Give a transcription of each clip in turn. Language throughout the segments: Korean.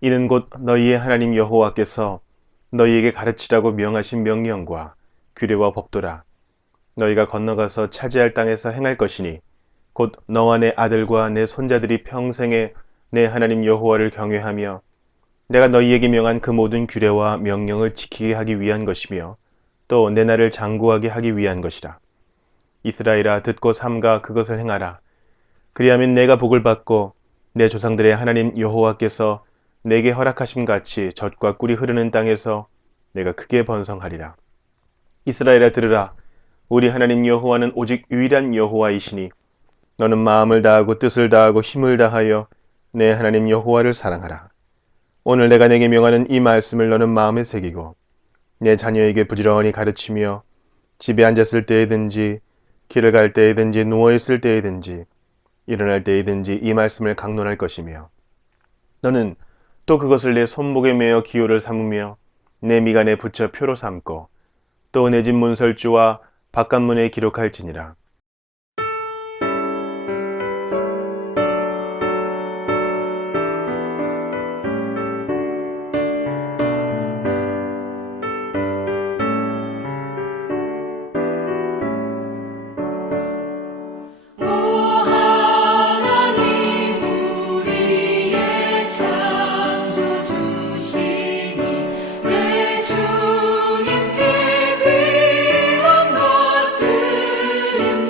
이는 곧 너희의 하나님 여호와께서 너희에게 가르치라고 명하신 명령과 규례와 법도라. 너희가 건너가서 차지할 땅에서 행할 것이니 곧 너와 내 아들과 내 손자들이 평생에 내 하나님 여호와를 경외하며 내가 너희에게 명한 그 모든 규례와 명령을 지키게 하기 위한 것이며 또 내 날을 장구하게 하기 위한 것이라. 이스라엘아, 듣고 삼가 그것을 행하라. 그리하면 내가 복을 받고 내 조상들의 하나님 여호와께서 내게 허락하심 같이 젖과 꿀이 흐르는 땅에서 내가 크게 번성하리라. 이스라엘아, 들으라. 우리 하나님 여호와는 오직 유일한 여호와이시니 너는 마음을 다하고 뜻을 다하고 힘을 다하여 내 하나님 여호와를 사랑하라. 오늘 내가 내게 명하는 이 말씀을 너는 마음에 새기고 내 자녀에게 부지런히 가르치며 집에 앉았을 때에든지 길을 갈 때에든지 누워있을 때에든지 일어날 때에든지 이 말씀을 강론할 것이며 너는 또 그것을 내 손목에 매어 기호를 삼으며 내 미간에 붙여 표로 삼고 또 내 집 문설주와 바깥문에 기록할지니라. 오 하나님 우리의 창조주시니 내 주님께 귀한 것드립니다.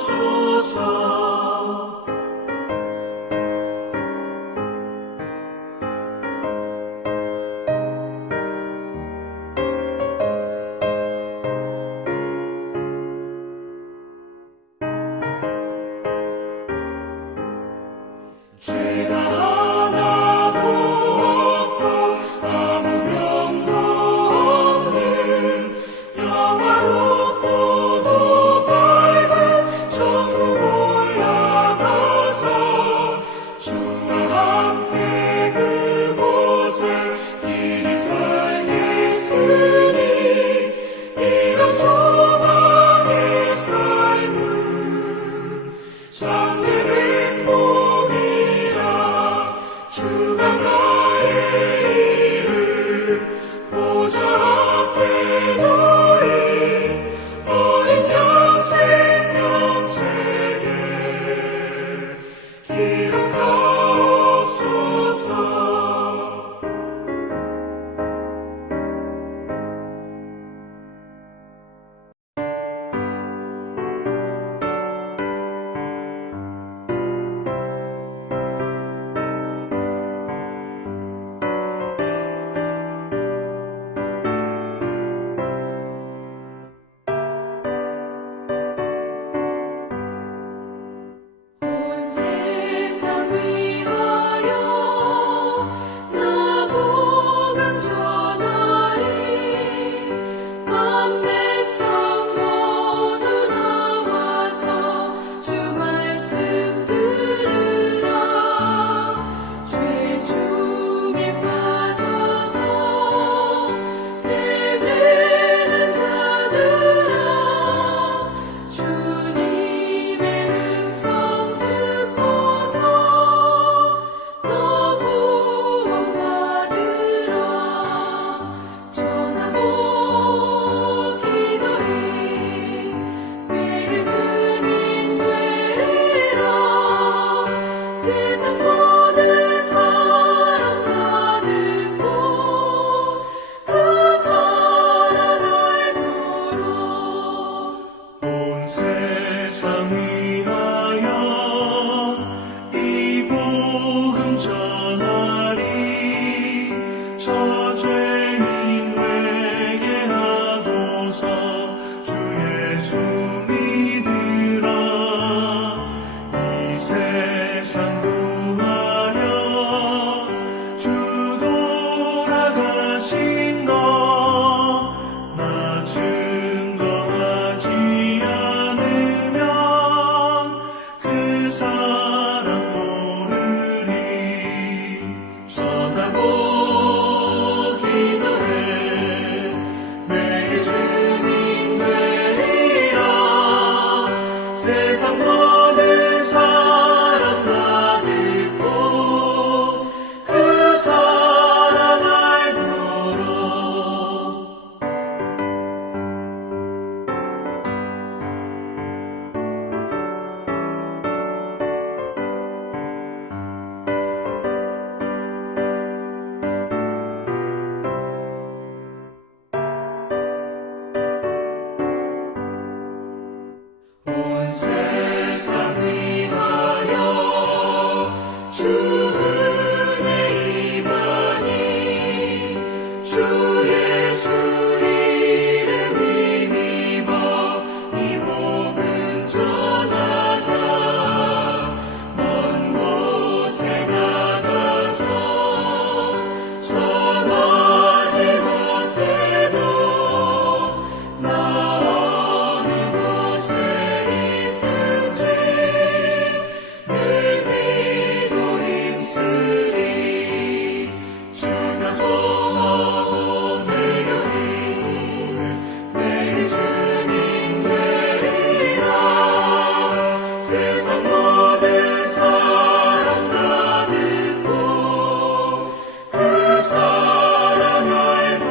기록하옵소서. 죄가 하나도 없고 아무 병도 없는 영화롭고도 밝은 천국 올라가서 주와 함께 그곳에 길이 살겠으니 이런 소망의 삶은 참된 행복이라. 주가 나의 일을 보좌 앞에 놓인 어린 양 생명책에 기록하옵소서. 온 세상 위하여 나 복음 전하리. 만 백성 모두 나와서 주 말씀 들으라. 죄 중에 빠져서 헤매는 자들아, 주님의 음성 듣고서 너 구원받으라. 전하고 기도해 매일 증인 되리라. 세상 모든 사람 다 듣고 그 사랑 알도록. 온 세상 위하여 이 복음 전하리. 저죄인 회개하고서 주 예수 믿으라. 이 세상 구하려 주 돌아가신 것 나 증거하지 않으면 그 사람 모르리. 전하고 기도해 매일 증인 되리라. 세상 모든 사람 다 듣고 그 사랑 알도록. 온 세상 위하여 주 은혜 임하니. 주 예수 이름 힘입어 이 복음 전하자. 먼 곳에 나가서 전하지 못해도 나 어느 곳에 있든지 늘 기도 힘쓰리. 주가 전하고 대교히 매일 증인 되리라. 세상 모든 사람 다 듣고 그 사랑 알도록.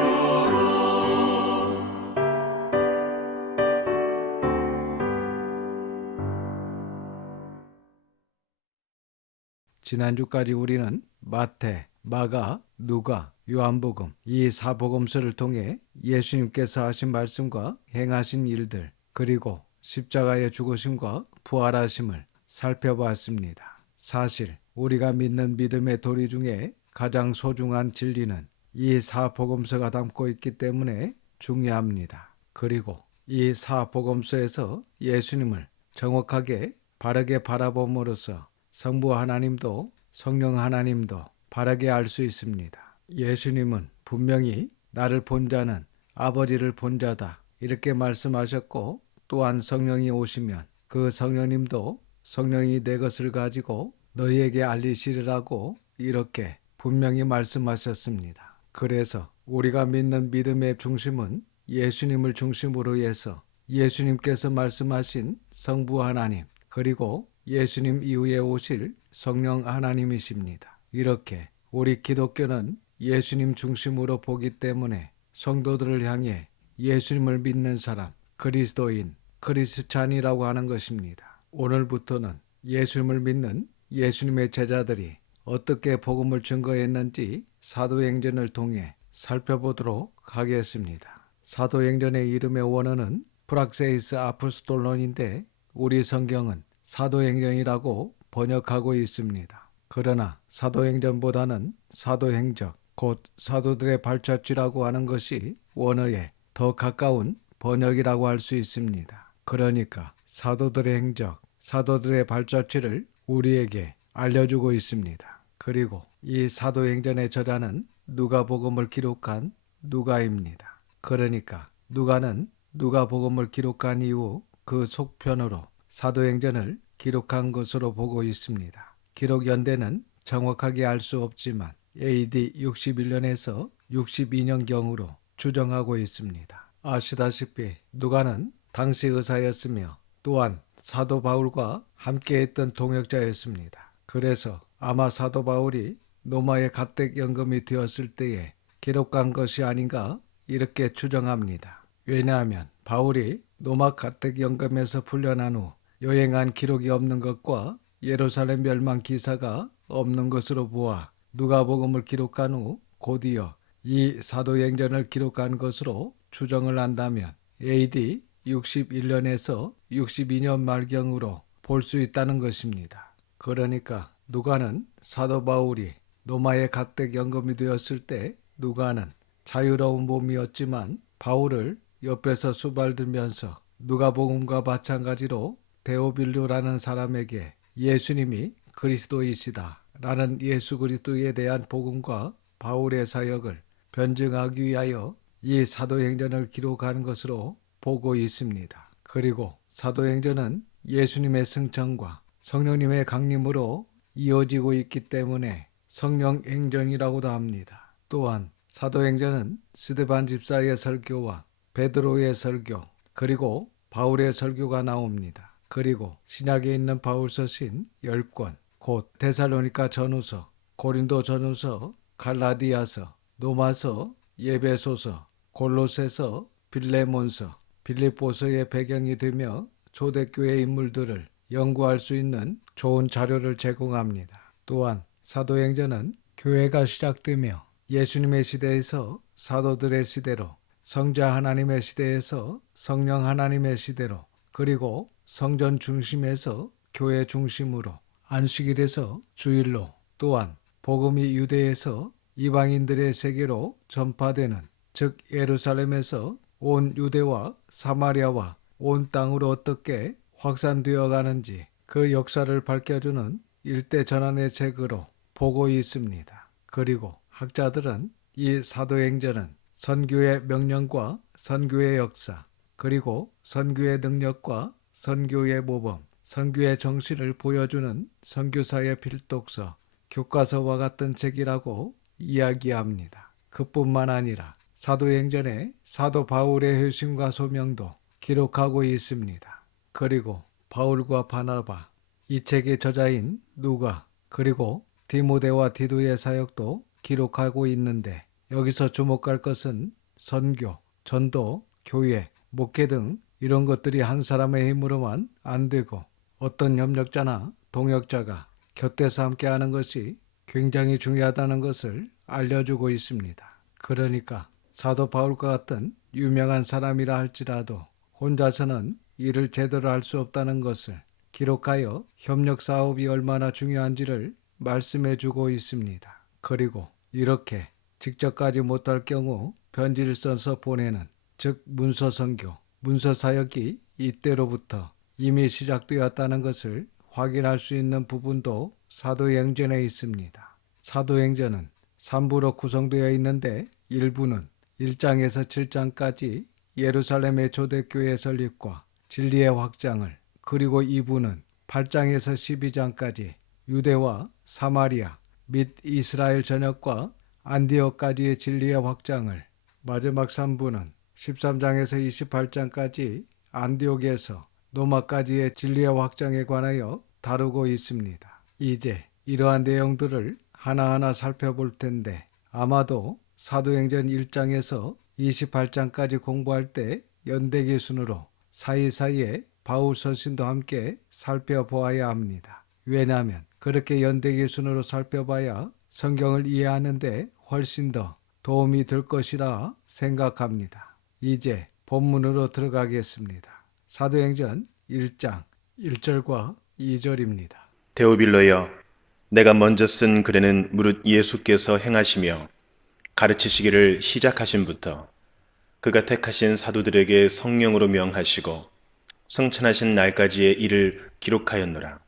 지난주까지 우리는 마태, 마가, 누가, 요한복음 이 사복음서를 통해 예수님께서 하신 말씀과 행하신 일들, 그리고 십자가의 죽으심과 부활하심을 살펴봤습니다. 사실 우리가 믿는 믿음의 도리 중에 가장 소중한 진리는 이 사복음서가 담고 있기 때문에 중요합니다. 그리고 이 사복음서에서 예수님을 정확하게 바르게 바라봄으로써 성부 하나님도 성령 하나님도 바르게 알 수 있습니다. 예수님은 분명히 나를 본 자는 아버지를 본 자다 이렇게 말씀하셨고, 또한 성령이 오시면 그 성령님도 성령이 내 것을 가지고 너희에게 알리시리라고 이렇게 분명히 말씀하셨습니다. 그래서 우리가 믿는 믿음의 중심은 예수님을 중심으로 해서 예수님께서 말씀하신 성부 하나님 그리고 예수님 이후에 오실 성령 하나님이십니다. 이렇게 우리 기독교는 예수님 중심으로 보기 때문에 성도들을 향해 예수님을 믿는 사람, 그리스도인, 크리스찬이라고 하는 것입니다. 오늘부터는 예수님을 믿는 예수님의 제자들이 어떻게 복음을 증거했는지 사도행전을 통해 살펴보도록 하겠습니다. 사도행전의 이름의 원어는 프락세이스 아포스톨론인데 우리 성경은 사도행전이라고 번역하고 있습니다. 그러나 사도행전보다는 사도행적, 곧 사도들의 발자취라고 하는 것이 원어에 더 가까운 번역이라고 할 수 있습니다. 그러니까 사도들의 행적, 사도들의 발자취를 우리에게 알려주고 있습니다. 그리고 이 사도행전의 저자는 누가복음을 기록한 누가입니다. 그러니까 누가는 누가복음을 기록한 이후 그 속편으로 사도행전을 기록한 것으로 보고 있습니다. 기록 연대는 정확하게 알 수 없지만 AD 61년에서 62년경으로 추정하고 있습니다. 아시다시피 누가는 당시 의사였으며 또한 사도 바울과 함께했던 동역자였습니다. 그래서 아마 사도 바울이 로마의 가택 연금이 되었을 때에 기록한 것이 아닌가 이렇게 추정합니다. 왜냐하면 바울이 로마 가택 연금에서 풀려난 후 여행한 기록이 없는 것과 예루살렘 멸망 기사가 없는 것으로 보아 누가복음을 기록한 후 곧이어 이 사도행전을 기록한 것으로 추정을 한다면 AD 61년에서 62년 말경으로 볼 수 있다는 것입니다. 그러니까 누가는 사도 바울이 로마의 가택 연금이 되었을 때 누가는 자유로운 몸이었지만 바울을 옆에서 수발들면서 누가복음과 마찬가지로 데오빌류라는 사람에게 예수님이 그리스도이시다 라는 예수 그리스도에 대한 복음과 바울의 사역을 변증하기 위하여 이 사도행전을 기록한 것으로 보고 있습니다. 그리고 사도행전은 예수님의 승천과 성령님의 강림으로 이어지고 있기 때문에 성령행전이라고도 합니다. 또한 사도행전은 스데반 집사의 설교와 베드로의 설교 그리고 바울의 설교가 나옵니다. 그리고 신약에 있는 바울서신 10권, 곧 데살로니가 전후서, 고린도 전후서, 갈라디아서, 로마서, 예배소서, 골로새서, 빌레몬서, 빌립보서의 배경이 되며 초대교회 인물들을 연구할 수 있는 좋은 자료를 제공합니다. 또한 사도행전은 교회가 시작되며 예수님의 시대에서 사도들의 시대로, 성자 하나님의 시대에서 성령 하나님의 시대로, 그리고 성전 중심에서 교회 중심으로, 안식일에서 주일로, 또한 복음이 유대에서 이방인들의 세계로 전파되는, 즉 예루살렘에서 온 유대와 사마리아와 온 땅으로 어떻게 확산되어 가는지 그 역사를 밝혀주는 일대 전환의 책으로 보고 있습니다. 그리고 학자들은 이 사도행전은 선교의 명령과 선교의 역사, 그리고 선교의 능력과 선교의 모범, 선교의 정신을 보여주는 선교사의 필독서, 교과서와 같은 책이라고 이야기합니다. 그뿐만 아니라 사도행전에 사도 바울의 회심과 소명도 기록하고 있습니다. 그리고 바울과 바나바, 이 책의 저자인 누가, 그리고 디모데와 디도의 사역도 기록하고 있는데 여기서 주목할 것은 선교, 전도, 교회, 목회 등 이런 것들이 한 사람의 힘으로만 안 되고 어떤 협력자나 동역자가 곁에서 함께하는 것이 굉장히 중요하다는 것을 알려주고 있습니다. 그러니까 사도 바울과 같은 유명한 사람이라 할지라도 혼자서는 일을 제대로 할 수 없다는 것을 기록하여 협력 사업이 얼마나 중요한지를 말씀해 주고 있습니다. 그리고 이렇게 직접 가지 못할 경우 편지를 써서 보내는, 즉 문서 선교, 문서 사역이 이때로부터 이미 시작되었다는 것을 확인할 수 있는 부분도 사도행전에 있습니다. 사도행전은 3부로 구성되어 있는데 1부는 1장에서 7장까지 예루살렘의 초대교회 설립과 진리의 확장을, 그리고 2부는 8장에서 12장까지 유대와 사마리아 및 이스라엘 전역과 안디옥까지의 진리의 확장을, 마지막 3부는 13장에서 28장까지 안디옥에서 로마까지의 진리의 확장에 관하여 다루고 있습니다. 이제 이러한 내용들을 하나하나 살펴볼 텐데 아마도 사도행전 1장에서 28장까지 공부할 때 연대기 순으로 사이사이에 바울 서신도 함께 살펴보아야 합니다. 왜냐하면 그렇게 연대기 순으로 살펴봐야 성경을 이해하는데 훨씬 더 도움이 될 것이라 생각합니다. 이제 본문으로 들어가겠습니다. 사도행전 1장 1절과 2절입니다. 데오빌로여, 내가 먼저 쓴 글에는 무릇 예수께서 행하시며 가르치시기를 시작하신부터 그가 택하신 사도들에게 성령으로 명하시고 성천하신 날까지의 일을 기록하였노라.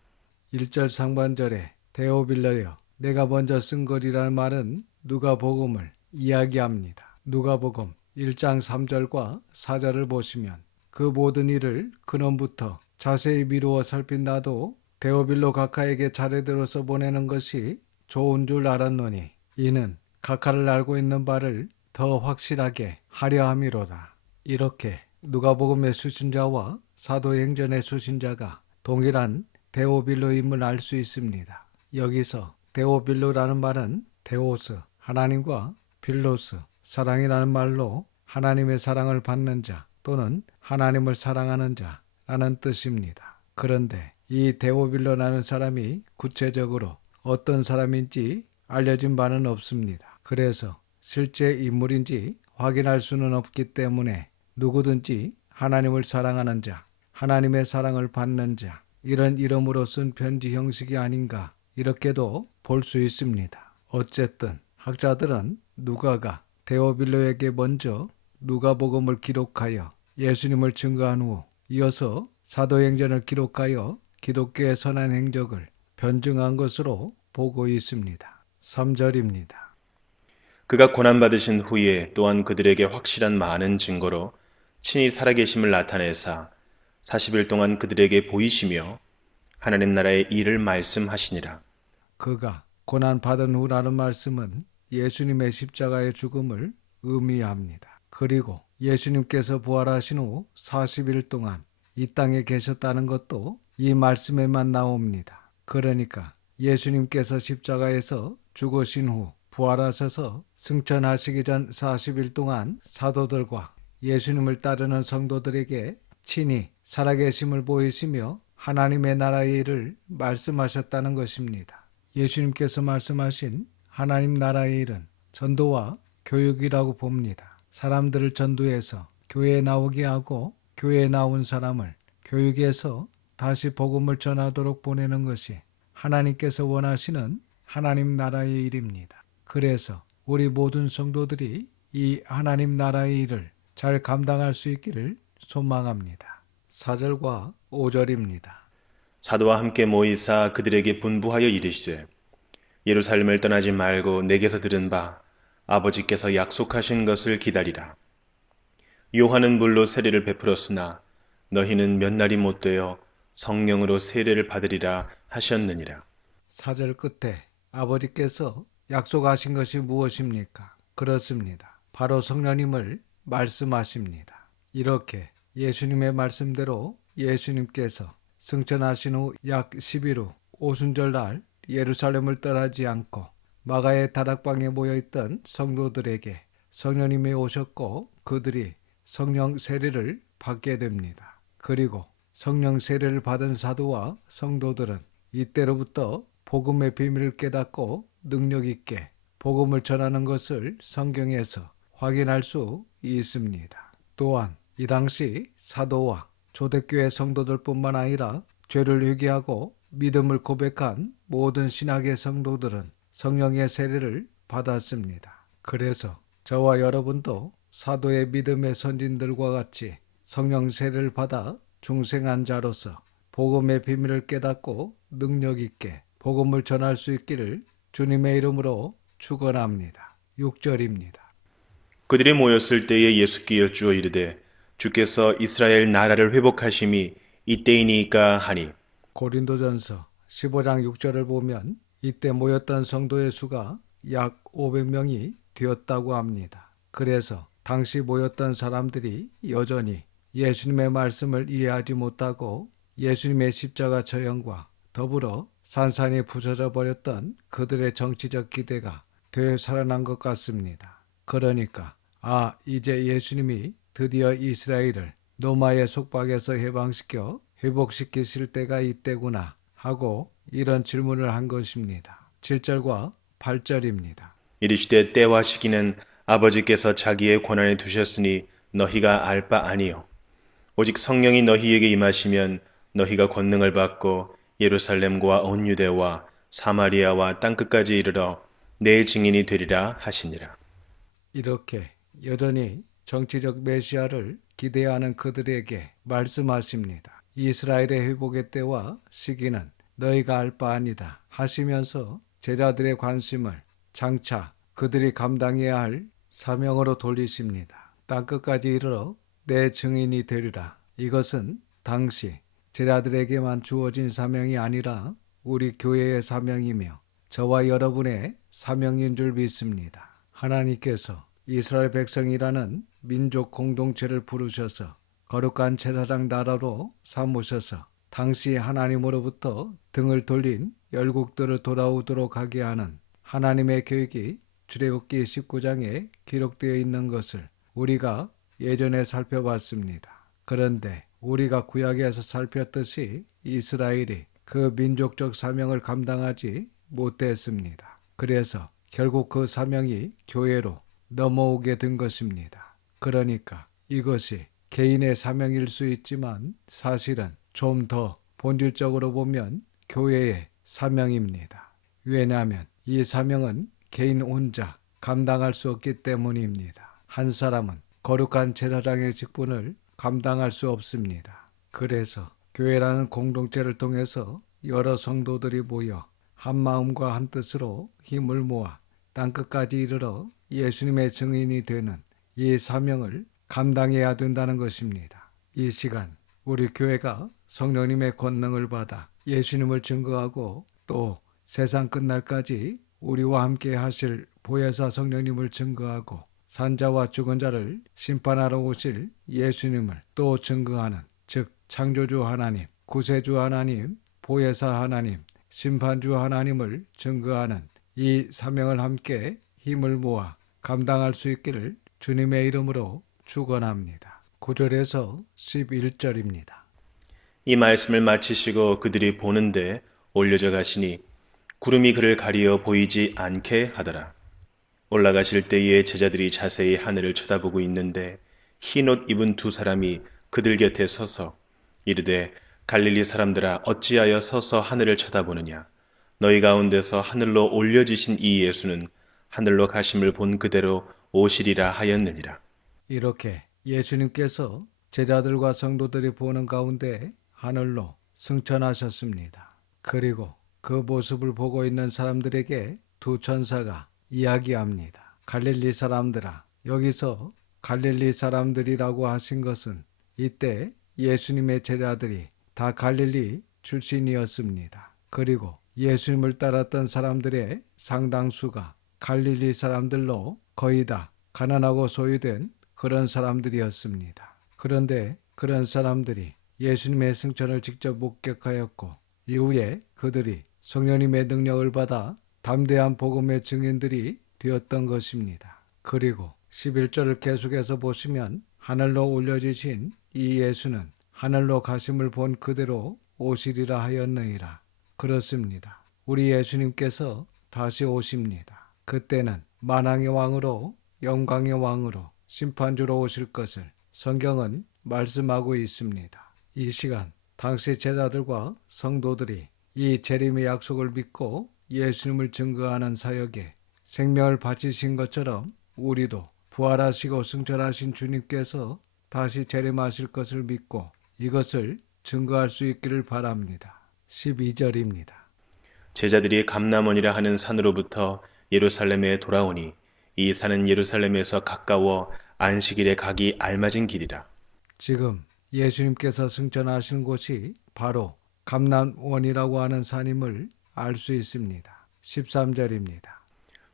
1절 상반절에 데오빌로여, 내가 먼저 쓴 글이라는 말은 누가복음을 이야기합니다. 누가복음 1장 3절과 4절을 보시면 그 모든 일을 근원부터 자세히 미루어 살핀다도 데오빌로 각하에게 차례대로 써보내는 것이 좋은 줄 알았노니 이는 각하를 알고 있는 바를 더 확실하게 하려 함이로다. 이렇게 누가복음의 수신자와 사도행전의 수신자가 동일한 데오빌로임을 알 수 있습니다. 여기서 데오빌로라는 말은 데오스, 하나님과 빌로스, 사랑이라는 말로 하나님의 사랑을 받는 자 또는 하나님을 사랑하는 자라는 뜻입니다. 그런데 이 데오빌로라는 사람이 구체적으로 어떤 사람인지 알려진 바는 없습니다. 그래서 실제 인물인지 확인할 수는 없기 때문에 누구든지 하나님을 사랑하는 자, 하나님의 사랑을 받는 자, 이런 이름으로 쓴 편지 형식이 아닌가 이렇게도 볼 수 있습니다. 어쨌든 학자들은 누가가 데오빌로에게 먼저 누가복음을 기록하여 예수님을 증거한 후 이어서 사도행전을 기록하여 기독교의 선한 행적을 변증한 것으로 보고 있습니다. 3절입니다. 그가 고난받으신 후에 또한 그들에게 확실한 많은 증거로 친히 살아계심을 나타내사 40일 동안 그들에게 보이시며 하나님 나라의 일을 말씀하시니라. 그가 고난받은 후라는 말씀은 예수님의 십자가의 죽음을 의미합니다. 그리고 예수님께서 부활하신 후 40일 동안 이 땅에 계셨다는 것도 이 말씀에만 나옵니다. 그러니까 예수님께서 십자가에서 죽으신 후 부활하셔서 승천하시기 전 40일 동안 사도들과 예수님을 따르는 성도들에게 친히 살아계심을 보이시며 하나님의 나라의 일을 말씀하셨다는 것입니다. 예수님께서 말씀하신 하나님 나라의 일은 전도와 교육이라고 봅니다. 사람들을 전도해서 교회에 나오게 하고 교회에 나온 사람을 교육해서 다시 복음을 전하도록 보내는 것이 하나님께서 원하시는 하나님 나라의 일입니다. 그래서 우리 모든 성도들이 이 하나님 나라의 일을 잘 감당할 수 있기를 소망합니다. 4절과 5절입니다. 사도와 함께 모이사 그들에게 분부하여 이르시되 예루살렘을 떠나지 말고 내게서 들은 바 아버지께서 약속하신 것을 기다리라. 요한은 물로 세례를 베풀었으나 너희는 몇 날이 못되어 성령으로 세례를 받으리라 하셨느니라. 4절 끝에 아버지께서 약속하신 것이 무엇입니까? 그렇습니다. 바로 성령님을 말씀하십니다. 이렇게 예수님의 말씀대로 예수님께서 승천하신 후 약 10일 후 오순절날 예루살렘을 떠나지 않고 마가의 다락방에 모여있던 성도들에게 성령님이 오셨고 그들이 성령 세례를 받게 됩니다. 그리고 성령 세례를 받은 사도와 성도들은 이때로부터 복음의 비밀을 깨닫고 능력 있게 복음을 전하는 것을 성경에서 확인할 수 있습니다. 또한 이 당시 사도와 초대교회 성도들뿐만 아니라 죄를 회개하고 믿음을 고백한 모든 신학의 성도들은 성령의 세례를 받았습니다. 그래서 저와 여러분도 사도의 믿음의 선진들과 같이 성령 세례를 받아 중생한 자로서 복음의 비밀을 깨닫고 능력 있게 복음을 전할 수 있기를 주님의 이름으로 축원합니다. 6절입니다. 그들이 모였을 때에 예수께 여쭈어 이르되 주께서 이스라엘 나라를 회복하심이 이때이니까 하니 고린도전서 15장 6절을 보면 이때 모였던 성도의 수가 약 500명이 되었다고 합니다. 그래서 당시 모였던 사람들이 여전히 예수님의 말씀을 이해하지 못하고 예수님의 십자가 처형과 더불어 산산이 부서져 버렸던 그들의 정치적 기대가 되살아난 것 같습니다. 그러니까 이제 예수님이 드디어 이스라엘을 로마의 속박에서 해방시켜 회복시키실 때가 이때구나 하고 이런 질문을 한 것입니다. 7절과 8절입니다. 이르시되 때와 시기는 아버지께서 자기의 권한에 두셨으니 너희가 알 바 아니요 오직 성령이 너희에게 임하시면 너희가 권능을 받고 예루살렘과 온 유대와 사마리아와 땅끝까지 이르러 내 증인이 되리라 하시니라. 이렇게 여전히 정치적 메시아를 기대하는 그들에게 말씀하십니다. 이스라엘의 회복의 때와 시기는 너희가 알 바 아니다 하시면서 제자들의 관심을 장차 그들이 감당해야 할 사명으로 돌리십니다. 땅끝까지 이르러 내 증인이 되리라. 이것은 당시 제자들에게만 주어진 사명이 아니라 우리 교회의 사명이며 저와 여러분의 사명인 줄 믿습니다. 하나님께서 이스라엘 백성이라는 민족 공동체를 부르셔서 거룩한 제사장 나라로 삼으셔서 당시 하나님으로부터 등을 돌린 열국들을 돌아오도록 하게 하는 하나님의 계획이 출애굽기 19장에 기록되어 있는 것을 우리가 예전에 살펴봤습니다. 그런데 우리가 구약에서 살폈듯이 이스라엘이 그 민족적 사명을 감당하지 못했습니다. 그래서 결국 그 사명이 교회로 넘어오게 된 것입니다. 그러니까 이것이 개인의 사명일 수 있지만 사실은 좀 더 본질적으로 보면 교회의 사명입니다. 왜냐하면 이 사명은 개인 혼자 감당할 수 없기 때문입니다. 한 사람은 거룩한 제사장의 직분을 감당할 수 없습니다. 그래서 교회라는 공동체를 통해서 여러 성도들이 모여 한 마음과 한 뜻으로 힘을 모아 땅끝까지 이르러 예수님의 증인이 되는 이 사명을 감당해야 된다는 것입니다. 이 시간 우리 교회가 성령님의 권능을 받아 예수님을 증거하고 또 세상 끝날까지 우리와 함께 하실 보혜사 성령님을 증거하고 산자와 죽은 자를 심판하러 오실 예수님을 또 증거하는, 즉 창조주 하나님, 구세주 하나님, 보혜사 하나님, 심판주 하나님을 증거하는 이 사명을 함께 힘을 모아 감당할 수 있기를 주님의 이름으로 축원합니다. 9절에서 11절입니다. 이 말씀을 마치시고 그들이 보는데 올려져 가시니 구름이 그를 가리어 보이지 않게 하더라. 올라가실 때에 제자들이 자세히 하늘을 쳐다보고 있는데 흰옷 입은 두 사람이 그들 곁에 서서 이르되 갈릴리 사람들아 어찌하여 서서 하늘을 쳐다보느냐. 너희 가운데서 하늘로 올려지신 이 예수는 하늘로 가심을 본 그대로 오시리라 하였느니라. 이렇게 예수님께서 제자들과 성도들이 보는 가운데 하늘로 승천하셨습니다. 그리고 그 모습을 보고 있는 사람들에게 두 천사가 이야기합니다. 갈릴리 사람들아, 여기서 갈릴리 사람들이라고 하신 것은 이때 예수님의 제자들이 다 갈릴리 출신이었습니다. 그리고 예수님을 따랐던 사람들의 상당수가 갈릴리 사람들로 거의 다 가난하고 소유된 그런 사람들이었습니다. 그런데 그런 사람들이 예수님의 승천을 직접 목격하였고 이후에 그들이 성령님의 능력을 받아 담대한 복음의 증인들이 되었던 것입니다. 그리고 11절을 계속해서 보시면 하늘로 올려지신 이 예수는 하늘로 가심을 본 그대로 오시리라 하였느니라. 그렇습니다. 우리 예수님께서 다시 오십니다. 그때는 만왕의 왕으로 영광의 왕으로 심판주로 오실 것을 성경은 말씀하고 있습니다. 이 시간 당시 제자들과 성도들이 이 재림의 약속을 믿고 예수님을 증거하는 사역에 생명을 바치신 것처럼 우리도 부활하시고 승천하신 주님께서 다시 재림하실 것을 믿고 이것을 증거할 수 있기를 바랍니다. 12절입니다. 제자들이 감람원이라 하는 산으로부터 예루살렘에 돌아오니 이 산은 예루살렘에서 가까워 안식일에 가기 알맞은 길이라. 지금 예수님께서 승천하신 곳이 바로 감람원이라고 하는 산임을 알 수 있습니다. 13절입니다.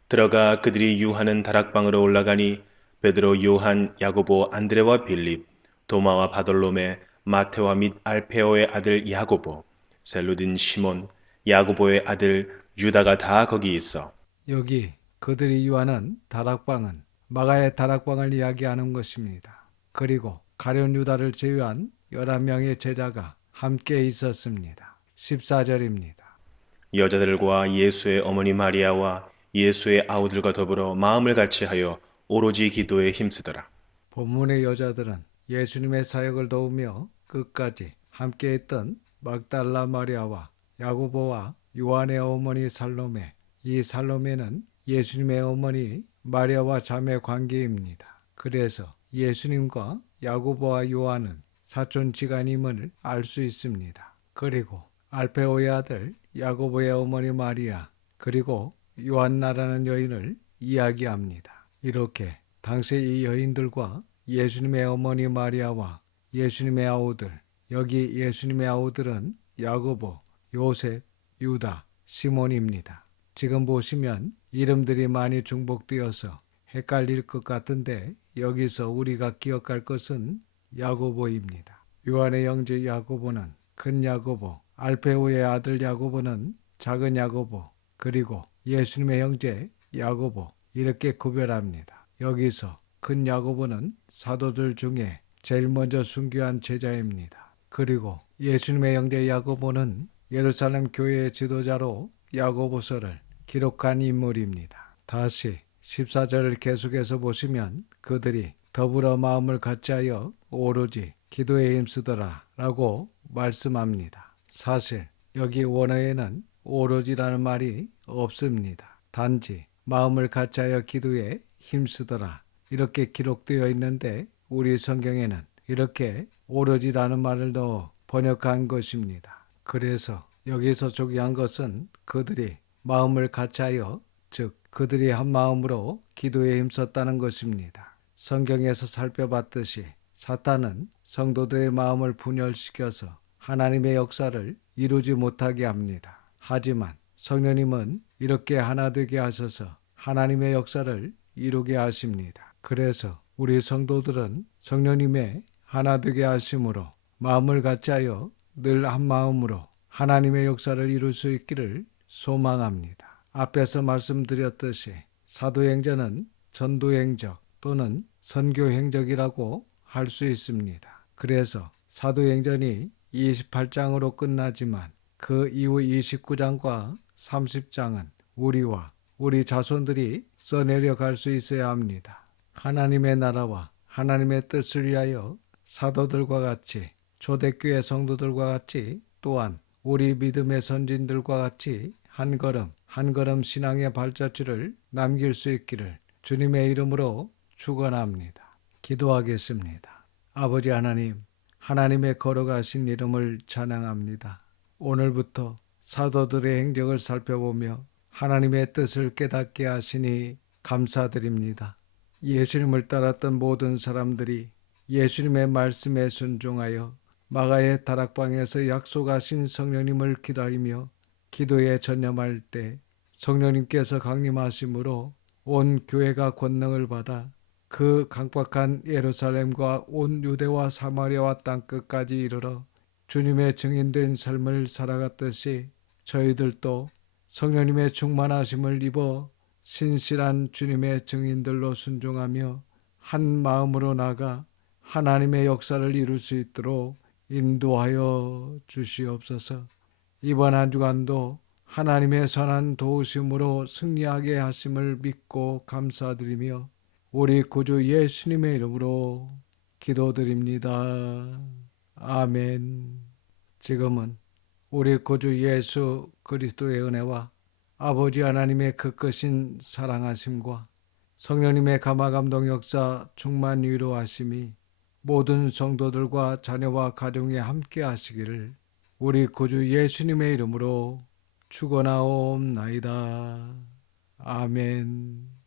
들어가 그들이 유하는 다락방으로 올라가니 베드로, 요한, 야고보, 안드레와 빌립, 도마와 바돌로메, 마테와 및 알페오의 아들 야고보, 셀루딘 시몬, 야고보의 아들 유다가 다 거기 있어. 여기 그들이 유하는 다락방은 마가의 다락방을 이야기하는 것입니다. 그리고 가룟 유다를 제외한 11명의 제자가 함께 있었습니다. 14절입니다. 여자들과 예수의 어머니 마리아와 예수의 아우들과 더불어 마음을 같이하여 오로지 기도에 힘쓰더라. 본문의 여자들은 예수님의 사역을 도우며 끝까지 함께 했던 막달라 마리아와 야고보와 요한의 어머니 살로메, 이 살로메는 예수님의 어머니 마리아와 자매 관계입니다. 그래서 예수님과 야고보와 요한은 사촌지간임을 알 수 있습니다. 그리고 알페오의 아들 야고보의 어머니 마리아, 그리고 요한나라는 여인을 이야기합니다. 이렇게 당시 이 여인들과 예수님의 어머니 마리아와 예수님의 아우들, 여기 예수님의 아우들은 야고보, 요셉, 유다, 시몬입니다. 지금 보시면 이름들이 많이 중복되어서 헷갈릴 것 같은데 여기서 우리가 기억할 것은 야고보입니다. 요한의 형제 야고보는 큰 야고보, 알페오의 아들 야고보는 작은 야고보, 그리고 예수님의 형제 야고보, 이렇게 구별합니다. 여기서 큰 야고보는 사도들 중에 제일 먼저 순교한 제자입니다. 그리고 예수님의 형제 야고보는 예루살렘 교회의 지도자로 야고보서를 기록한 인물입니다. 다시 14절을 계속해서 보시면 그들이 더불어 마음을 같이하여 오로지 기도에 힘쓰더라 라고 말씀합니다. 사실 여기 원어에는 오로지라는 말이 없습니다. 단지 마음을 같이하여 기도에 힘쓰더라 이렇게 기록되어 있는데 우리 성경에는 이렇게 오로지라는 말을 넣어 번역한 것입니다. 그래서 여기서 조기한 것은 그들이 마음을 같이하여, 즉 그들이 한 마음으로 기도에 힘썼다는 것입니다. 성경에서 살펴봤듯이 사탄은 성도들의 마음을 분열시켜서 하나님의 역사를 이루지 못하게 합니다. 하지만 성령님은 이렇게 하나 되게 하셔서 하나님의 역사를 이루게 하십니다. 그래서 우리 성도들은 성령님의 하나 되게 하심으로 마음을 같이하여 늘 한 마음으로 하나님의 역사를 이룰 수 있기를 소망합니다. 앞에서 말씀드렸듯이 사도행전은 전도행적 또는 선교행적이라고 할 수 있습니다. 그래서 사도행전이 28장으로 끝나지만 그 이후 29장과 30장은 우리와 우리 자손들이 써내려 갈 수 있어야 합니다. 하나님의 나라와 하나님의 뜻을 위하여 사도들과 같이, 초대교회 성도들과 같이, 또한 우리 믿음의 선진들과 같이 한 걸음 한 걸음 신앙의 발자취를 남길 수 있기를 주님의 이름으로 축원합니다. 기도하겠습니다. 아버지 하나님, 하나님의 걸어가신 이름을 찬양합니다. 오늘부터 사도들의 행적을 살펴보며 하나님의 뜻을 깨닫게 하시니 감사드립니다. 예수님을 따랐던 모든 사람들이 예수님의 말씀에 순종하여 마가의 다락방에서 약속하신 성령님을 기다리며 기도에 전념할 때 성령님께서 강림하심으로 온 교회가 권능을 받아 그 강박한 예루살렘과 온 유대와 사마리아와 땅끝까지 이르러 주님의 증인된 삶을 살아갔듯이 저희들도 성령님의 충만하심을 입어 신실한 주님의 증인들로 순종하며 한 마음으로 나가 하나님의 역사를 이룰 수 있도록 인도하여 주시옵소서. 이번 한 주간도 하나님의 선한 도우심으로 승리하게 하심을 믿고 감사드리며 우리 구주 예수님의 이름으로 기도드립니다. 아멘. 지금은 우리 구주 예수 그리스도의 은혜와 아버지 하나님의 그 크신 사랑하심과 성령님의 감화감동 역사 충만 위로하심이 모든 성도들과 자녀와 가정에 함께 하시기를 우리 구주 예수님의 이름으로 축원하옵나이다. 아멘.